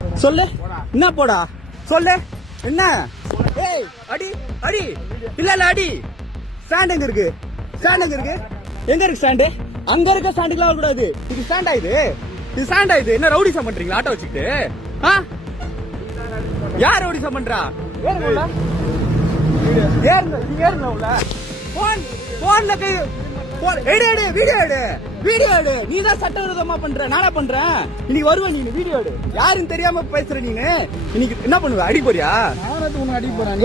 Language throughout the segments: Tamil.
சொல்லு. என்ன போடா? சொல்லு. என்ன? ஏய் அடி அடி. இல்ல இல்ல அடி. ஸ்டாண்ட் எங்க இருக்கு? ஸ்டாண்ட் எங்க இருக்கு? எங்க இருக்கு ஸ்டாண்டு அங்க இருக்க ஸ்டாண்டுக்குலாம் வரக்கூடாது. இது ஸ்டாண்ட் ஆயுது இது? ஸ்டாண்ட் ஆயுது என்ன ரவுடிசம் பண்றீங்களா? ஆட்டோ வச்சுக்கிட்டு. ஆ? யார் ரவுடிசம் பண்றா? ஏறுங்க உள்ள. ஏறுங்க நீங்க ஏறுங்க உள்ள. போன் போன்ல கை எடு எடு வீடியோ எடு. வீடியோ எடு. நீ தான் சட்டவிரோதமா பண்ற. நானா பண்றேன்? இன்னைக்கு வருவ நீ வீடியோ எடு. யாருன்னு தெரியாம பேசுற நீனு. இன்னைக்கு என்ன பண்ணுவ? அடி போறியா? அடி போறேன்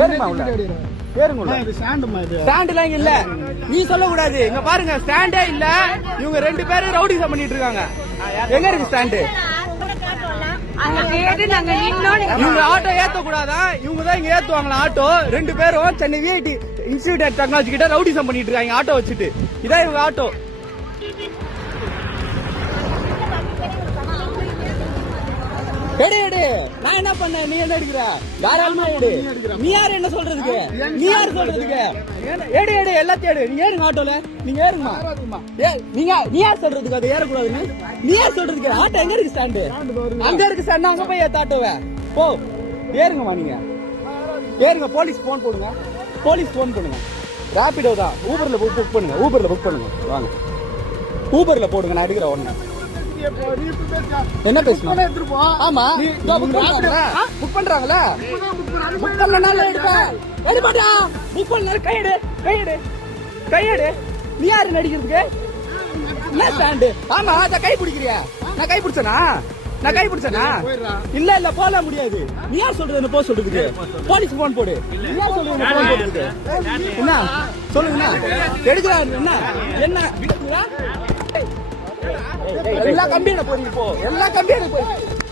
ஸ்டாண்ட்லாம் இல்ல. நீ சொல்ல கூடாது இங்க பாருங்க ஸ்டாண்டே இல்ல. இவங்க ரெண்டு பேரும் ரவுடிசம் பண்ணிட்டு இருக்காங்க. எங்க இருக்கு ஸ்டாண்டு? இவங்க ஆட்டோ ஏத்த இவங்க தான் இங்க ஏத்துவாங்களா ஆட்டோ? ரெண்டு பேரும் Chennai VIT institute of technology கிட்ட ரவுடிசம் பண்ணிட்டு இருக்காங்க ஆட்டோ வச்சுட்டு. இதான் இவங்க ஆட்டோ எடு எடு. நான் என்ன பண்ணேன்? நீ என்ன எடுக்கிற? யாராலுமே எடு. நீ யார் என்ன சொல்றதுக்கு? நீ யார் சொல்றதுக்கு? எடு எடு. எல்லாத்தையும் எடு. நீங்க ஏறுங்க ஆட்டோல. நீங்க ஏறுங்கம்மா. ஏ நீங்க நீ யார் சொல்றதுக்கு? அது ஏறக்கூடாதுன்னு. நீ யார் சொல்றதுக்கு? ஆட்டோ எங்க இருக்கு ஸ்டாண்டு அங்க இருக்கு ஸ்டாண்ட் அங்க போய் ஏத்த ஆட்டோவை. போ. ஏறுங்கம்மா நீங்க. ஏறுங்க போலீஸ் போன் போடுங்க. போலீஸ் போன் பண்ணுங்க. ரேபிடோ தான். ஊபர்ல புக் புக் பண்ணுங்க. ஊபர்ல புக் பண்ணுங்க. வாங்க. ஊபர்ல போடுங்க. நான் எடுக்கிறேன் உடனே. என்ன பேசணும்? ஆமா. புக் பண்றாங்களா? புக் பண்ணனால எடுப்பேன் எடு மாட்டா புக் பண்ணல. கையெடு கையெடு கையெடு நீ யாரு நடிக்கிறதுக்கு? என்ன ஸ்டாண்டு ஆமா அத கை பிடிக்கிறியா? நான் கை பிடிச்சனா? நான் கை பிடிச்சனா? இல்ல இல்ல போல முடியாது. நீ யார் சொல்றது? என்ன போக சொல்றதுக்கு. போலீஸ் போன் போடு. நீ யார் சொல்றது? என்ன? போன் போடுறதுக்கு என்ன? சொல்லுங்க எடுக்கிறாரு என்ன? என்ன? எடுக்கிறா? எல்லா கம்பியில போறீங்க போ. எல்லா கம்பியில போய்